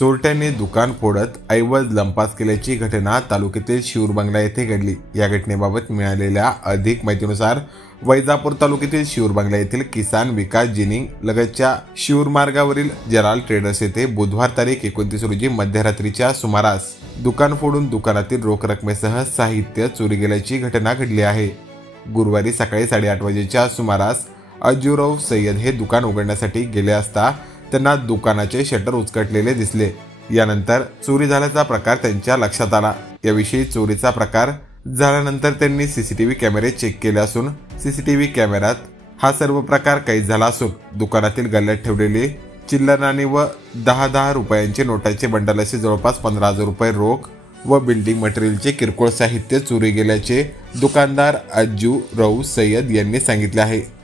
चोरट्यांनी दुकान फोडत ऐवज लंपास केल्याची घटना तालुक्यातील शिऊर बंगला येथे घडली। या घटनेबाबत मिळालेल्या अधिक माहितीनुसार वैजापूर तालुक्यातील शिऊर बंगला येथील किसान विकास जिनिंग लगतच्या शिऊर मार्गावरील जलाल ट्रेडर्स येथे बुधवार तारीख 29 रोजी मध्यरात्रीच्या सुमारास दुकान फोडून दुकानातील रोख रकमेसह साहित्य चोरी गेल्याची घटना घडली आहे। गुरुवारी सकाळी 8:30 वाजेच्या सुमारास अज्जुरव सय्यद हे दुकान उघडण्यासाठी गेले असता त्यांना दुकानाचे शटर उचकटलेले दिसले। यानंतर चोरी झाल्याचा प्रकार त्यांच्या लक्षात आला। याविषयी चोरीचा प्रकार झाल्यानंतर त्यांनी सीसीटीव्ही कॅमेरे चेक केले असून सीसीटीव्ही कॅमेऱ्यात हा सर्व प्रकार कैद झाला असून दुकानातील गल्ल्यात ठेवलेले चिल्लर नाणी व 10 रुपयांचे नोटाचे बंडल असे जवळपास 15,000 रुपये रोख व बिल्डिंग मटेरियलचे किरकोळ साहित्य चोरी गेल्याचे दुकानदार अज्जुरव सय्यद यांनी सांगितले आहे।